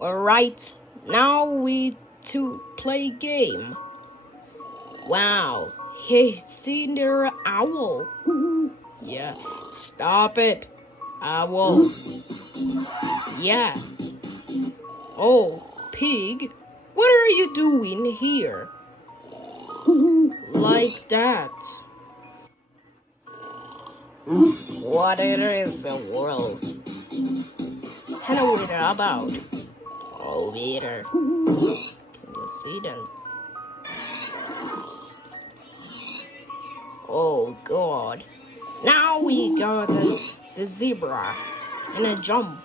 Alright, now we to play game. Wow, he's seen the owl. Yeah, stop it, owl. Yeah. Oh, pig, what are you doing here? Like that. What it is a world. Hello, what about? Oh, Peter. Can you see them? Oh, God. Now we got the zebra and a jump.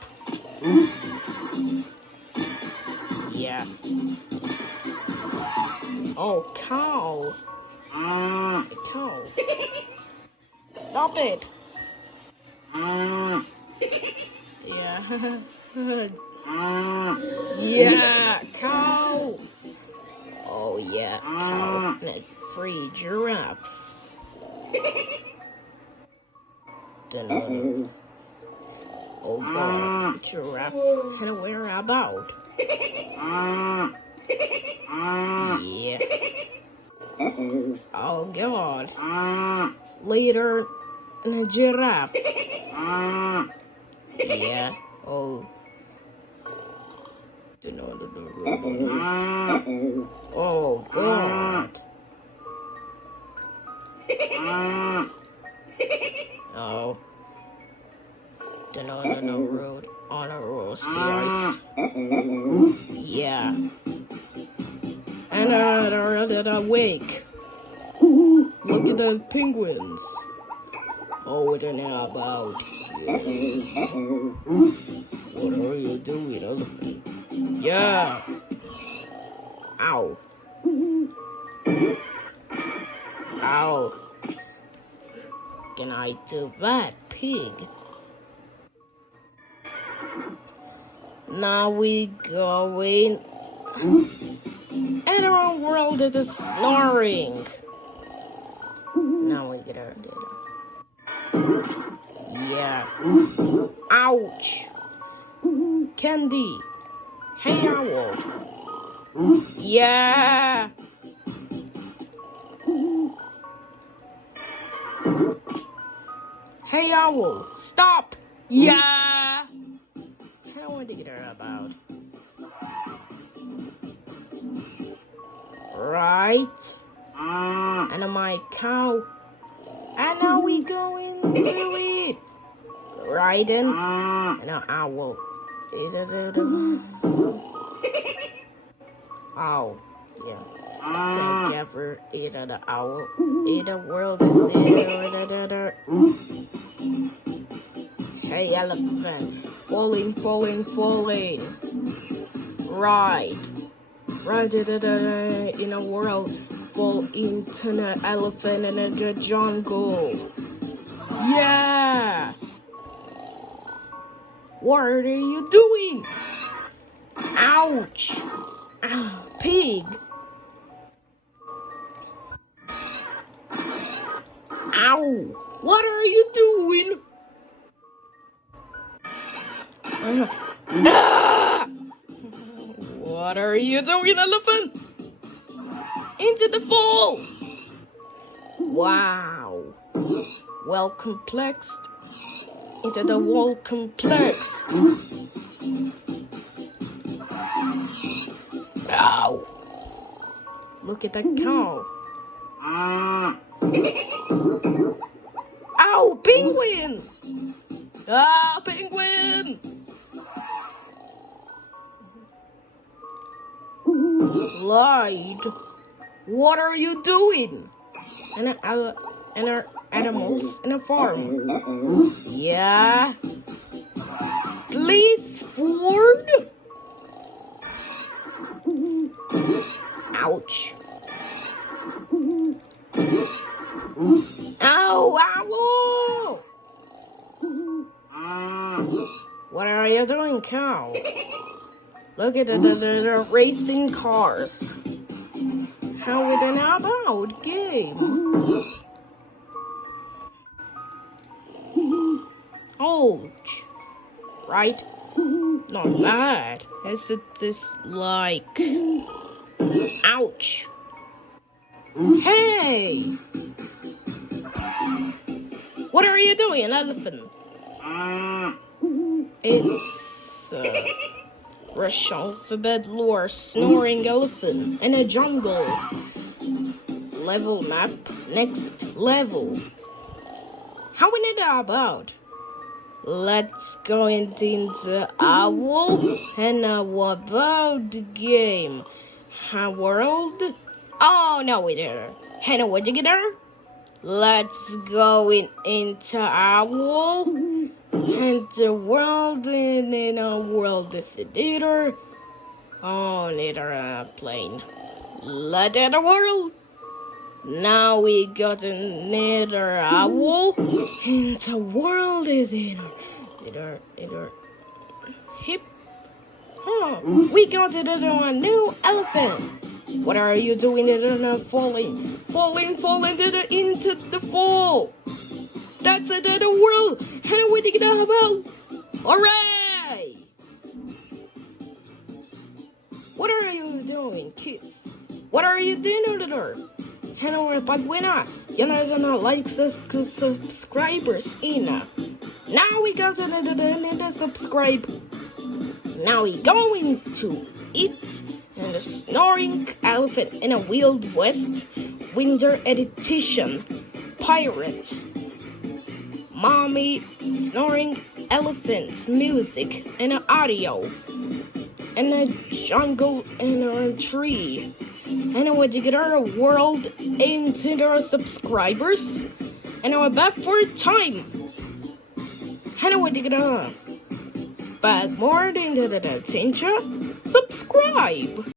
Yeah. Oh, cow. A cow. Stop it. Yeah. Yeah, cow. Oh, yeah, cow. And 3 giraffes. Then, oh, God. Giraffe. And where about? Yeah. Oh, God. Later, and a giraffe. Yeah. Oh. Oh, God. Oh. No road. On a road, sea ice. Yeah. And wake. Look at the penguins. Oh, what are they about? Yeah. What are you doing, elephant? Yeah. Ow. Ow. Can I do that, pig? Now we going. And our world is snoring. Now we get our data. Yeah. Ouch. Candy. Hey, owl. Yeah. Hey, owl. Stop. Yeah. I don't want to get her about. Right. And my cow. And now we going to it. Right in. And an owl. Ow. Yeah. Together, either the owl, either world is either. Hey, elephant. Falling. Right. Right in a world. Fall into the elephant in the jungle. Yeah. What are you doing? Ouch. Pig. Ow! What are you doing? What are you doing, elephant? Into the fall! Wow! Well complexed. Into the wall complexed. Ow! Look at the cow. Ow! Penguin! Ah, penguin! Lied. What are you doing? And our animals in a farm. Yeah. Please, Ford. Ouch. Ow, owl! What are you doing, cow? Look at the racing cars. How it an about game? Ouch. Right? Not bad. Is it this like... Ouch. Hey! What are you doing, elephant? It's Rush alphabet lore, snoring elephant in a jungle. Level map, next level. How we need that about? Let's go into owl and what about the game? How world? Oh no, we there. Hannah, what you get there? Let's go into owl and the world in a world is a theater. Oh, neither a plane. Let the world. Now we got another owl and the world is in hip. Huh, we got another new elephant. What are you doing falling into the fall? That's another world. And we dig it about. Hooray! What are you doing, kids? What are you doing there? Hello, but we're not. You know, like subscribers in. Now we got another subscribe. Now we going to eat and the snoring elephant in a Wild West winter edition pirate. Mommy snoring elephant music and audio and a jungle and a tree. And when you get our world into our subscribers and our back for time. And when you get our spend more than the attention, subscribe.